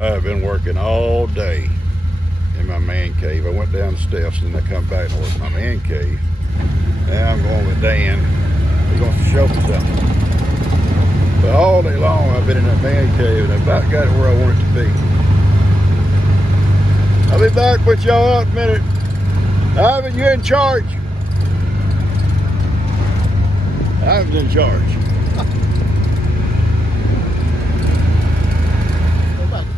I've been working all day in my man cave. I went down the steps and then I come back and work in my man cave. Now I'm going with Dan. He's going to show me something. But all day long I've been in that man cave and I about got it where I want it to be. I'll be back with y'all out in a minute. Ivan, you're in charge. Ivan's in charge.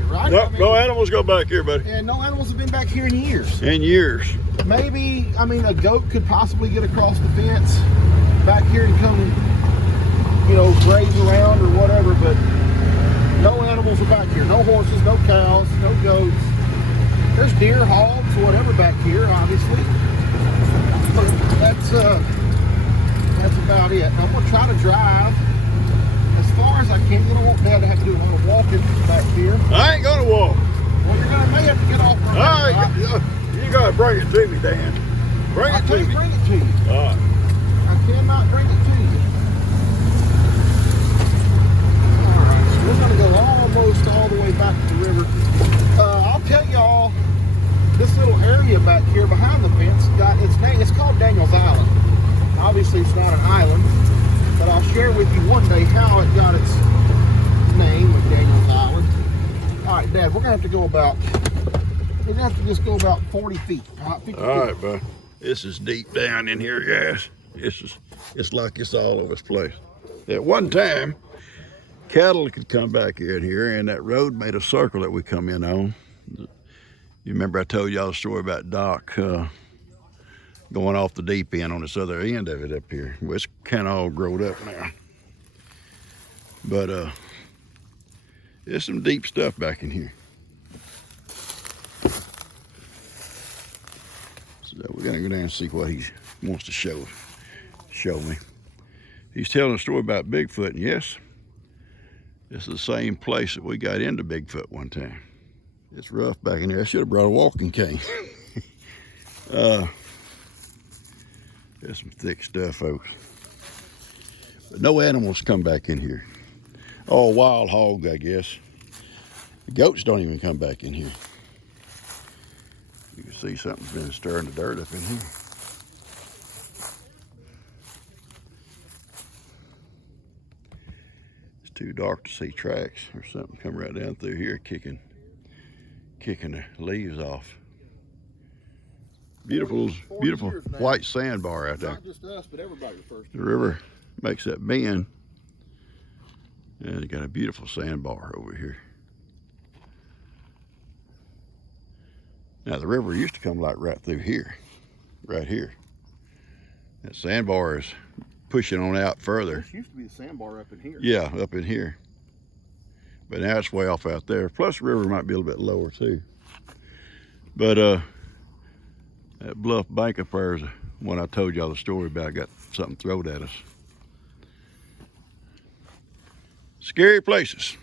Right? Nope, I mean, no animals go back here, buddy. And no animals have been back here in years. In years. Maybe, I mean, a goat could possibly get across the fence back here and come, you know, graze around or whatever, but no animals are back here. No horses, no cows, no goats. There's deer, hogs, whatever back here, obviously. But that's about it. I'm going to try to drive as far as I can. You don't want Dad to have to do a lot of walking back here. I ain't gonna walk. Well, may have to get off. All right, you gotta bring it to me, Dan. Bring it to me. Bring it to you. All right. I cannot bring it to you. All right, so we're gonna go almost all the way back to the river. I'll tell y'all, this little area back here behind the fence got its name. It's called Daniel's Island. Obviously, it's not an island. But I'll share with you one day how it got its name of Daniel's Island. All right, Dad, we're gonna have to go about, we're gonna have to just go about 40 feet. All right, bud. This is deep down in here, guys. It's like it's all over this place. At one time, cattle could come back in here, and that road made a circle that we come in on. You remember I told y'all the story about Doc going off the deep end on this other end of it up here. Well, it's kind of all grown up now. But there's some deep stuff back in here. So we're gonna go down and see what he wants to show me. He's telling a story about Bigfoot, and yes, this is the same place that we got into Bigfoot one time. It's rough back in here. I should have brought a walking cane. There's some thick stuff, folks. But no animals come back in here. Oh, wild hogs, I guess. The goats don't even come back in here. You can see something's been stirring the dirt up in here. It's too dark to see tracks. There's something coming right down through here, kicking the leaves off. Beautiful white sandbar out there. Not just us, but everybody refers to the river makes that bend, and it got a beautiful sandbar over here. Now the river used to come like right through here, right here. That sandbar is pushing on out further. This used to be the sandbar up in here. Yeah, up in here. But now it's way off out there. Plus the river might be a little bit lower too. But that bluff bank up there is one I told y'all the story about. Got something thrown at us. Scary places.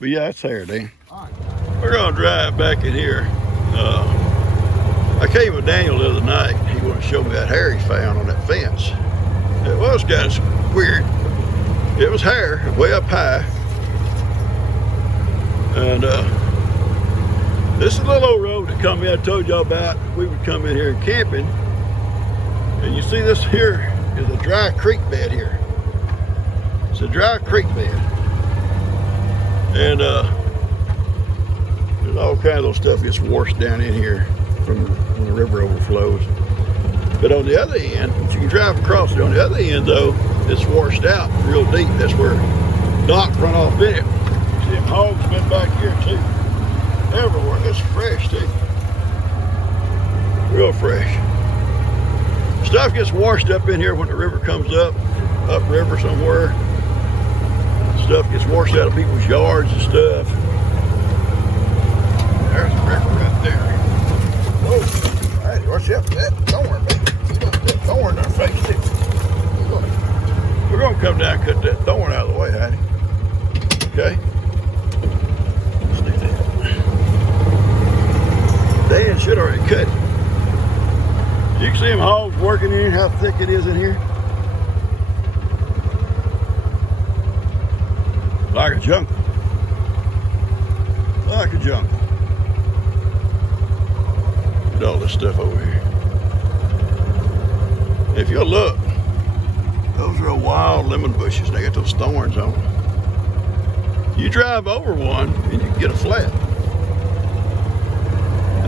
But yeah, it's there, Dan. All right. We're gonna drive back in here. I came with Daniel the other night. He wanted to show me that hair he found on that fence. It was kind of weird. It was hair way up high. And this is a little old road that come in. I told y'all about. We would come in here camping, and you see this here is a dry creek bed here. It's a dry creek bed, and there's all kinds of little stuff gets washed down in here from when the river overflows. But on the other end, you can drive across it. On the other end, though, it's washed out real deep. That's where Doc run off in it. See, them hogs been back here too. Everywhere. It's fresh too. Real fresh. Stuff gets washed up in here when the river comes upriver somewhere. Stuff gets washed out of people's yards and stuff. There's the river right there. Oh, Alrighty, watch out for that thorn, baby. You got that thorn in our face too. We're gonna come down and cut that thorn out of the way, Hattie. Okay? Dan should already cut it. You can see them hogs working in here, how thick it is in here. Like a jungle. like a jungle. Look at all this stuff over here. If you'll look, those are wild lemon bushes. They got those thorns on them. You drive over one and you can get a flat.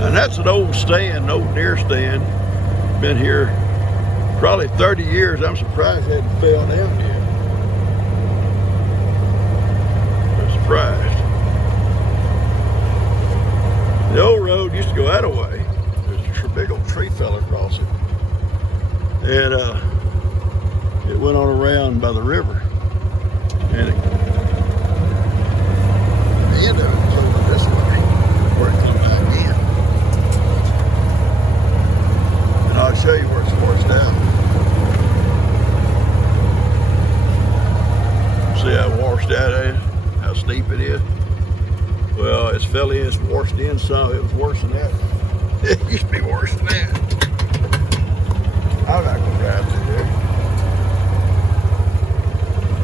And that's an old stand, old deer stand. Been here probably 30 years. I'm surprised it hadn't fell down yet. I'm surprised. The old road used to go that way. There's a big old tree fell across it. And it went on around by the river. And the end of it was over this way, where it comes back in. And I'll show you where it's washed out. See how washed out it is? How steep it is? Well, it's fell in, it's washed in some. It was worse than that. It used to be worse than that. I'm not gonna drive through there.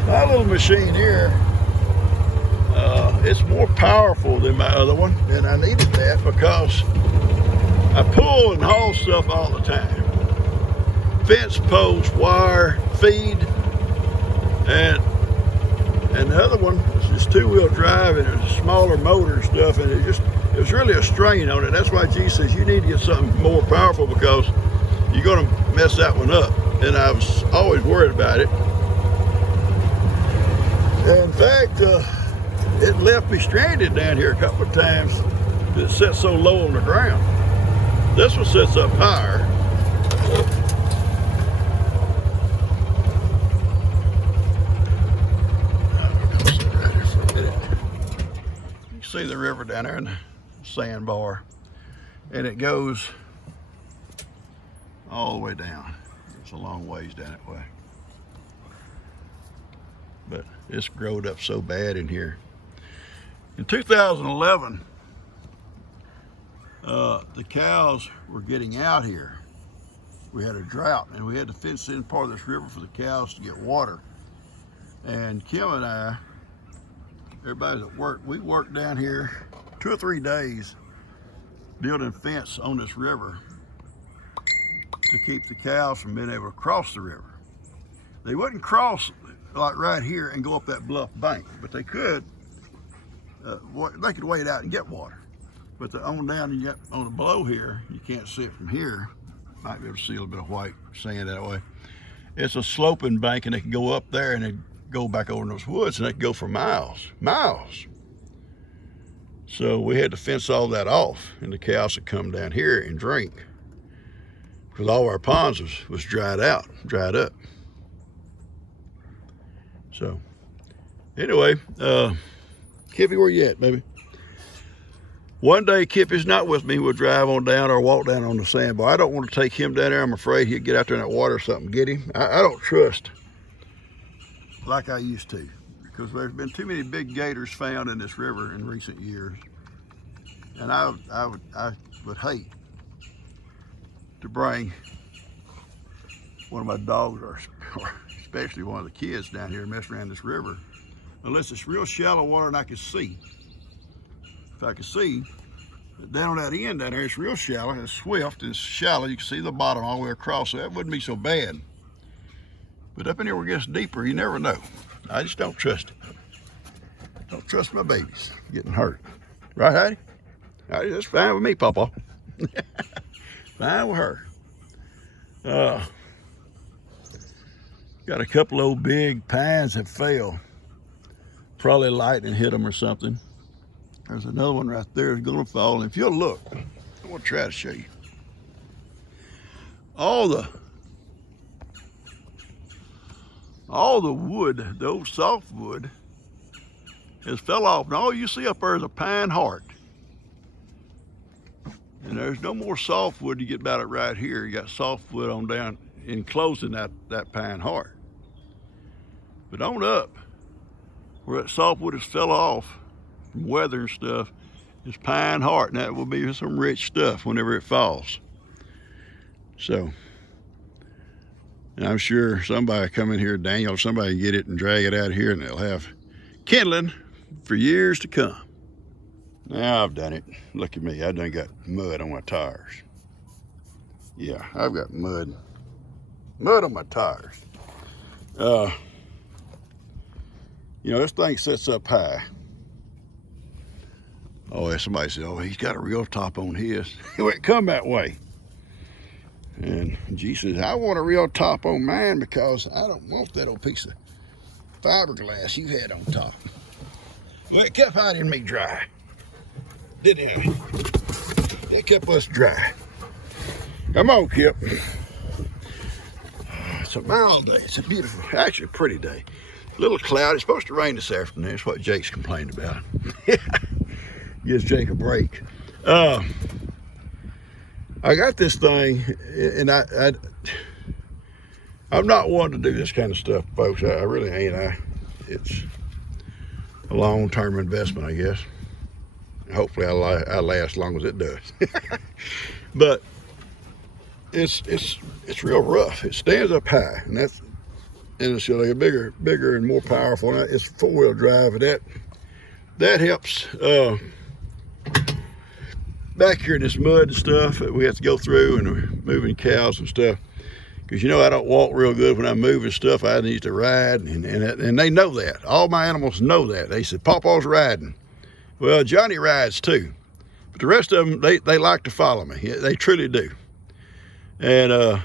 My little machine here, it's more powerful than my other one, and I needed that because I pull and haul stuff all the time. Fence post, wire, feed, and the other one is just two-wheel drive, and it's a smaller motor and stuff, and it was really a strain on it. That's why G says you need to get something more powerful because you're gonna mess that one up. And I was always worried about it. In fact, it left me stranded down here a couple of times. It sat so low on the ground. This one sits up higher. You see the river down there in the sandbar, and it goes all the way down. It's a long ways down that way. But it's growed up so bad in here. In 2011, the cows were getting out here. We had a drought, and we had to fence in part of this river for the cows to get water. And Kim and I, everybody's at work, we worked down here 2 or 3 days building fence on this river to keep the cows from being able to cross the river. They wouldn't cross like right here and go up that bluff bank, but they could. They could wade out and get water. But on down and on the below here, you can't see it from here. Might be able to see a little bit of white sand that way. It's a sloping bank, and they can go up there and they go back over in those woods, and they can go for miles. So we had to fence all that off, and the cows would come down here and drink, because all our ponds was dried up. So anyway, Kippy, where you at, baby? One day Kippy's not with me, we'll drive on down or walk down on the sandbar. I don't want to take him down there. I'm afraid he'll get out there in that water or something, get him. I don't trust like I used to, because there's been too many big gators found in this river in recent years. And I would hate to bring one of my dogs or especially one of the kids down here and mess around this river unless it's real shallow water and I can see. If I can see, down on that end down there, it's real shallow, it's swift and it's shallow. You can see the bottom all the way across, so that wouldn't be so bad. But up in here where it gets deeper, you never know. I just don't trust it. Don't trust my babies getting hurt. Right, Heidi? Heidi, that's fine with me, Papa. Fine with her. Got a couple old big pines that fell. Probably lightning hit them or something. There's another one right there that's gonna fall. And if you'll look, I'm gonna try to show you. All the wood, the old softwood, has fell off. And all you see up there is a pine heart. And there's no more softwood. You get about it right here. You got softwood on down enclosing that pine heart. But on up, where that softwood has fell off from weather and stuff, is pine heart, and that will be some rich stuff whenever it falls. So, and I'm sure somebody come in here, Daniel, somebody get it and drag it out here, and they'll have kindling for years to come. Now I've done it. Look at me. I done got mud on my tires. Yeah, I've got mud on my tires. You know, this thing sits up high. Oh, somebody said, oh, he's got a real top on his. It come that way. And G says, I want a real top on mine because I don't want that old piece of fiberglass you had on top. Well, it kept hiding me dry. Didn't it? It kept us dry. Come on, Kip. It's a mild day. It's a beautiful, actually a pretty day. A little cloudy. It's supposed to rain this afternoon. That's what Jake's complained about. Gives Jake a break. I got this thing, and I'm not one to do this kind of stuff, folks. I really ain't. It's a long-term investment, I guess. Hopefully, I last as long as it does. But it's real rough. It stands up high, and it's like a bigger and more powerful. It's four-wheel drive, and that helps. Back here in this mud and stuff that we have to go through, and we're moving cows and stuff. Because, you know, I don't walk real good when I'm moving stuff. I need to ride, and they know that. All my animals know that. They said, Pawpaw's riding. Well, Johnny rides too. But the rest of them, they like to follow me. They truly do. And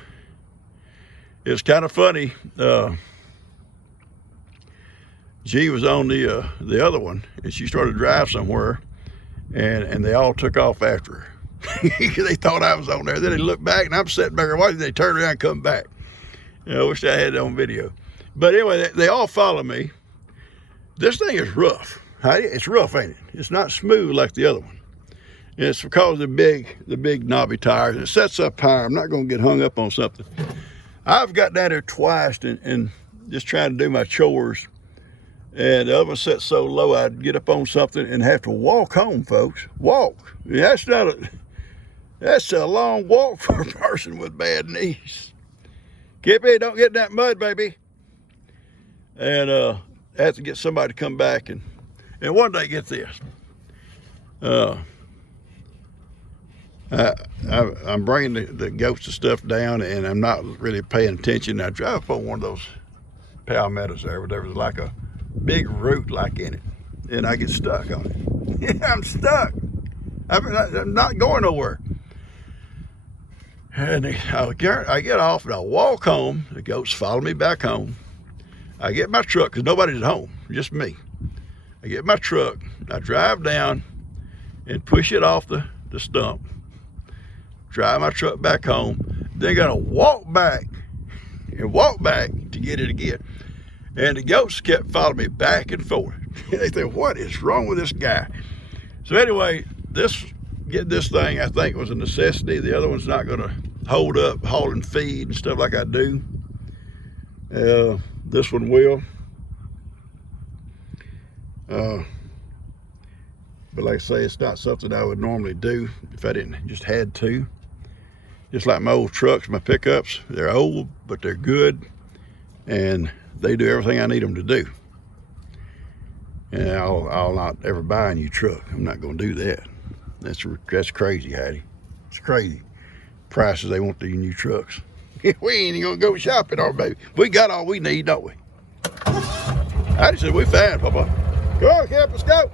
it's kind of funny. G was on the other one, and she started to drive somewhere. And they all took off after her. They thought I was on there. Then they looked back, and I'm sitting back there watching. They turned around and come back. I wish I had it on video. But anyway, they all follow me. This thing is rough. It's rough, ain't it? It's not smooth like the other one. And it's because of the big knobby tires. And it sets up high. I'm not going to get hung up on something. I've got down there twice and just trying to do my chores. And the oven set so low, I'd get up on something and have to walk home, folks. Walk. That's a long walk for a person with bad knees. Kippy, don't get in that mud, baby. And I have to get somebody to come back and one day get this. I'm bringing the goats and stuff down, and I'm not really paying attention. I drive up on one of those palmettos there, but there was like a big root like in it, and I get stuck on it. Yeah, I'm stuck. I'm not going nowhere. And I get off and I walk home. The goats follow me back home. I get my truck, because nobody's at home, just me. I get my truck, I drive down and push it off the stump. Drive my truck back home. Then gotta walk back to get it again. And the goats kept following me back and forth. They said, what is wrong with this guy? So anyway, getting this thing, I think, was a necessity. The other one's not gonna hold up hauling feed and stuff like I do. This one will. But like I say, it's not something I would normally do if I didn't just had to. Just like my old trucks, my pickups, they're old, but they're good. And they do everything I need them to do. And I'll not ever buy a new truck. I'm not going to do that. That's crazy, Hattie. It's crazy. Prices they want these new trucks. We ain't going to go shopping, our baby. We got all we need, don't we? Hattie said, we fine, Papa. Come on, Cap, let's go.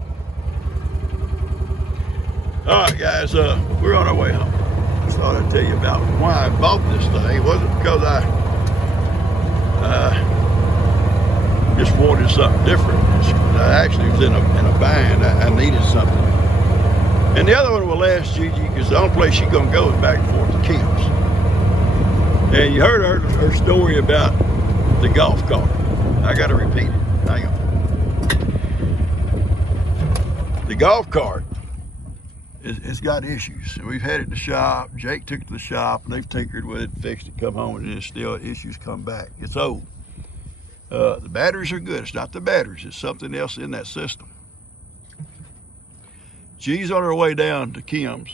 All right, guys, we're on our way home. I thought I'd tell you about why I bought this thing. It wasn't because I just wanted something different. I actually was in a bind. I needed something. And the other one will last Gigi, because the only place she's going to go is back and forth to Kim's. And you heard her story about the golf cart. I got to repeat it. Hang on. The golf cart, it's got issues. And we've had it to the shop. Jake took it to the shop, and they've tinkered with it, fixed it, come home, and it's still issues come back. It's old. The batteries are good. It's not the batteries. It's something else in that system. She's on her way down to Kim's,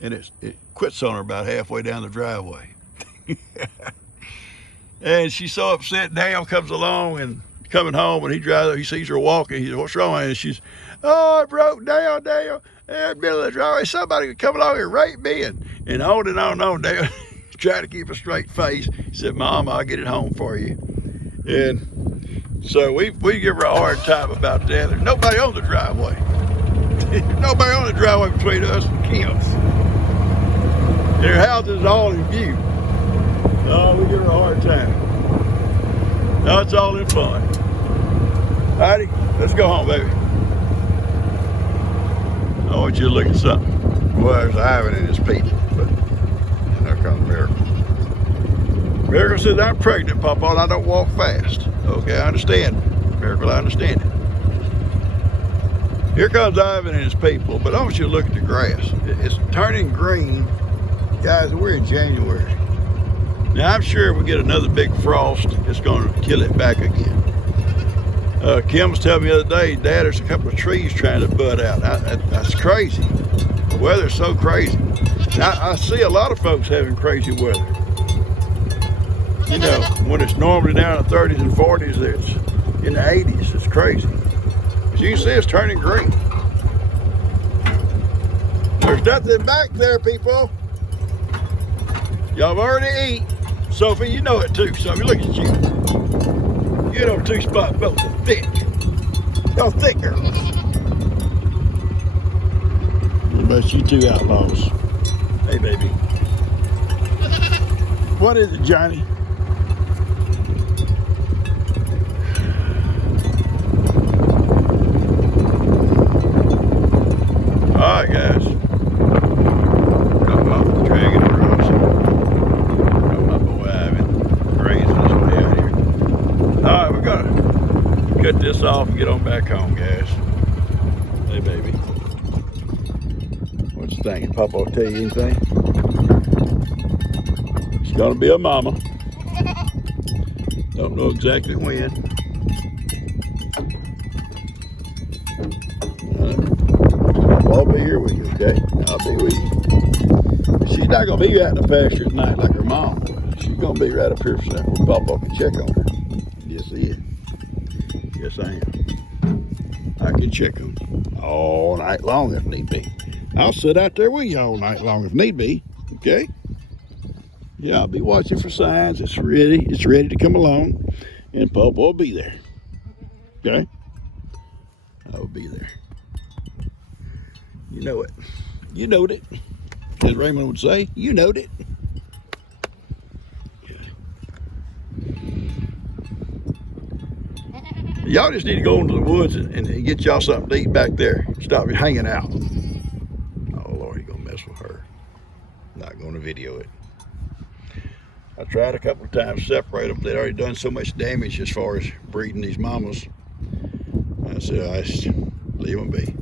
and it quits on her about halfway down the driveway. And she's so upset. Dale comes along and coming home and he sees her walking. He says, "What's wrong?" And she's, "Oh, I broke down there in the middle of the driveway. Somebody could come along and rape me," and on and on and on. Dale trying to keep a straight face. He said, "Mom, I'll get it home for you." And so we give her a hard time about that. There's nobody on the driveway. Nobody on the driveway between us and Kim's. Their house is all in view. Oh, we give her a hard time. No, it's all in fun. Heidi, let's go home, baby. I want you to look at something. Well, there's Ivan and his people, but and there comes Miracle. Miracle says, "I'm pregnant, Papa, and I don't walk fast." Okay, I understand. Miracle, I understand it. Here comes Ivan and his people, but I want you to look at the grass. It's turning green. Guys, we're in January. Now, I'm sure if we get another big frost, it's going to kill it back again. Kim was telling me the other day, "Dad, there's a couple of trees trying to bud out." That's crazy. The weather's so crazy. Now, I see a lot of folks having crazy weather. You know, when it's normally down in the 30s and 40s, it's in the 80s. It's crazy. As you can see, it's turning green. There's nothing back there, people. Y'all have already eat. Sophie, you know it too. Sophie, look at you. You know, two-spot boats are thick. Y'all thick, girls. What about you two outlaws? Hey, baby. What is it, Johnny? All right, guys. Come off the dragon across. Got my boy Ivan grazing his way out here. All right, we're gonna cut this off and get on back home, guys. Hey, baby. What you thinking? Papa will tell you anything? It's gonna be a mama. Don't know exactly when. I'll be here with you, okay? I'll be with you. She's not gonna be out in the pasture at night like her mom was. She's gonna be right up here where Papa can check on her. Yes, he is. Yes, I am. I can check on you all night long if need be. I'll sit out there with you all night long if need be. Okay? Yeah, I'll be watching for signs. It's ready. It's ready to come along, and Papa will be there. Okay? I will be there. You know it. You knowed it. As Raymond would say, you knowed it. Y'all just need to go into the woods and get y'all something to eat back there. Stop hanging out. Oh, Lord, you're going to mess with her. Not going to video it. I tried a couple of times to separate them. They'd already done so much damage as far as breeding these mamas. I said, I just leave them be.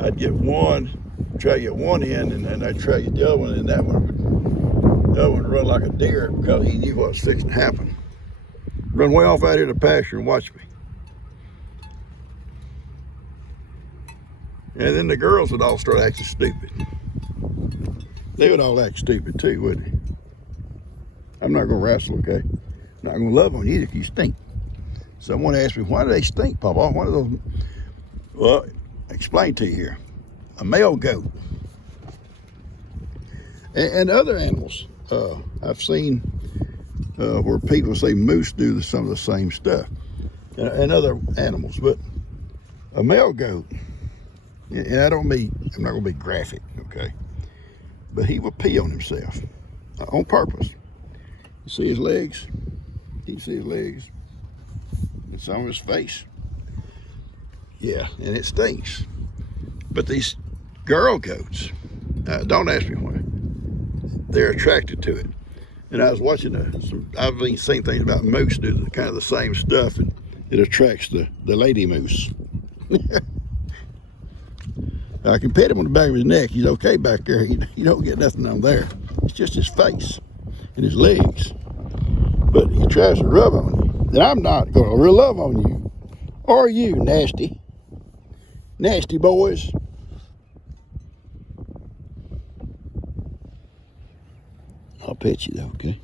I'd get one, try to get one in, and then I'd try to get the other one, and the other one run like a deer because he knew what was fixing to happen. Run way off out here to the pasture and watch me. And then the girls would all start acting stupid. They would all act stupid too, wouldn't they? I'm not gonna wrestle, okay? I'm not gonna love on you if you stink. Someone asked me, why do they stink, Papa? One of those, well, I explain to you here. A male goat and other animals. I've seen where people say moose do some of the same stuff and other animals, but a male goat, and I'm not gonna be graphic, okay? But he will pee on himself on purpose. You see his legs? Can you see his legs? It's on his face. Yeah, and it stinks. But these girl goats, don't ask me why, they're attracted to it. And I was watching I've been seeing things about moose do kind of the same stuff, and it attracts the lady moose. I can pet him on the back of his neck. He's okay back there. You don't get nothing on there. It's just his face and his legs. But he tries to rub on you. And I'm not going to love on you. Or you, nasty. Nasty boys. I'll pet you though, okay?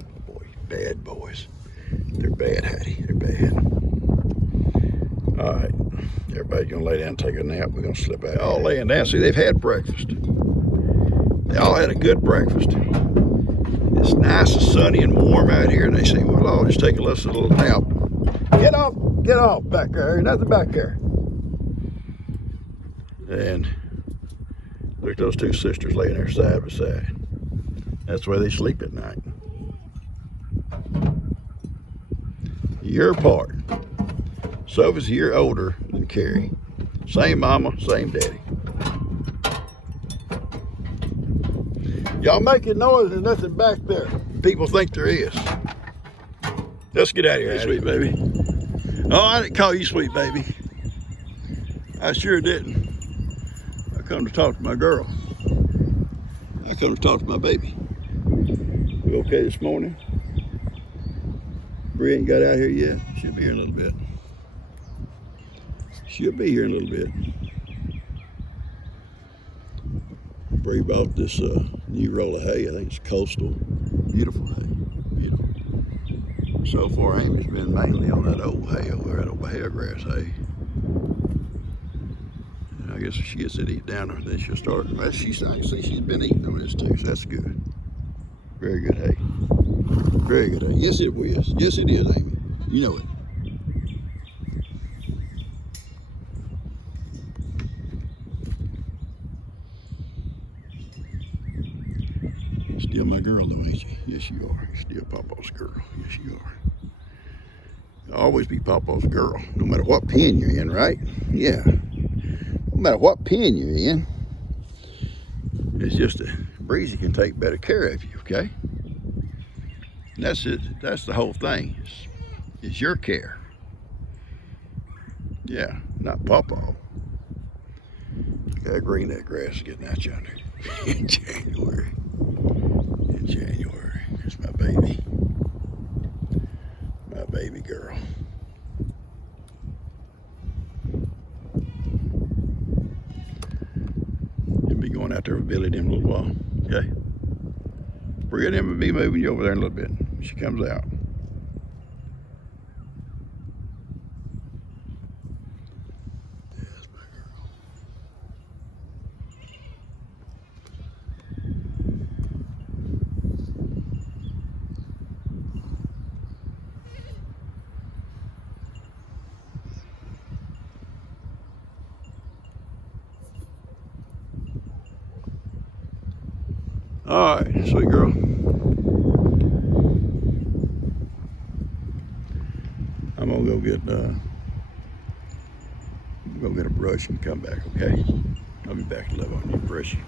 Oh boy. bad boys. They're bad, Hattie. They're bad. All right. Everybody's gonna lay down and take a nap. We're gonna slip out. All laying down. See, they've had breakfast. They all had a good breakfast. It's nice and sunny and warm out here, and they say, well, I'll just take a little nap. Get off back there. Ain't nothing back there. And look at those two sisters laying there side by side. That's where they sleep at night. You're apart. Sophie's a year older than Carrie. Same mama, same daddy. Y'all making noise, there's nothing back there. People think there is. Let's get out of here, sweet baby. Oh, I didn't call you sweet baby. I sure didn't. I come to talk to my girl. I come to talk to my baby. We okay this morning? Bree ain't got out here yet. She'll be here in a little bit. She'll be here in a little bit. Bree bought this new roll of hay. I think it's coastal. Beautiful hay. Beautiful. So far, Amy's been mainly on that old hay over there, that old hairgrass hay. And I guess if she gets it eat down, then she'll start. Well, I can see she's been eating on this too, so that's good. Very good hay. Very good hay. Yes, it is. Yes, it is, Amy. You know it. Still my girl though, ain't you? Yes, you are. You're still Papa's girl. Yes, you are. You'll always be Papa's girl, no matter what pen you're in, right? Yeah. No matter what pen you're in. It's just that Breezy can take better care of you, okay? And that's it. That's the whole thing. It's your care. Yeah, not Papa. Gotta green that grass getting out yonder in January. In January. That's my baby. My baby girl. You'll be going out there with Billy in a little while, okay? Bria and him will be moving you over there in a little bit. She comes out. That's my girl. All right, sweet girl. I'm gonna go get a brush and come back, okay? I'll be back to love on you, brush you.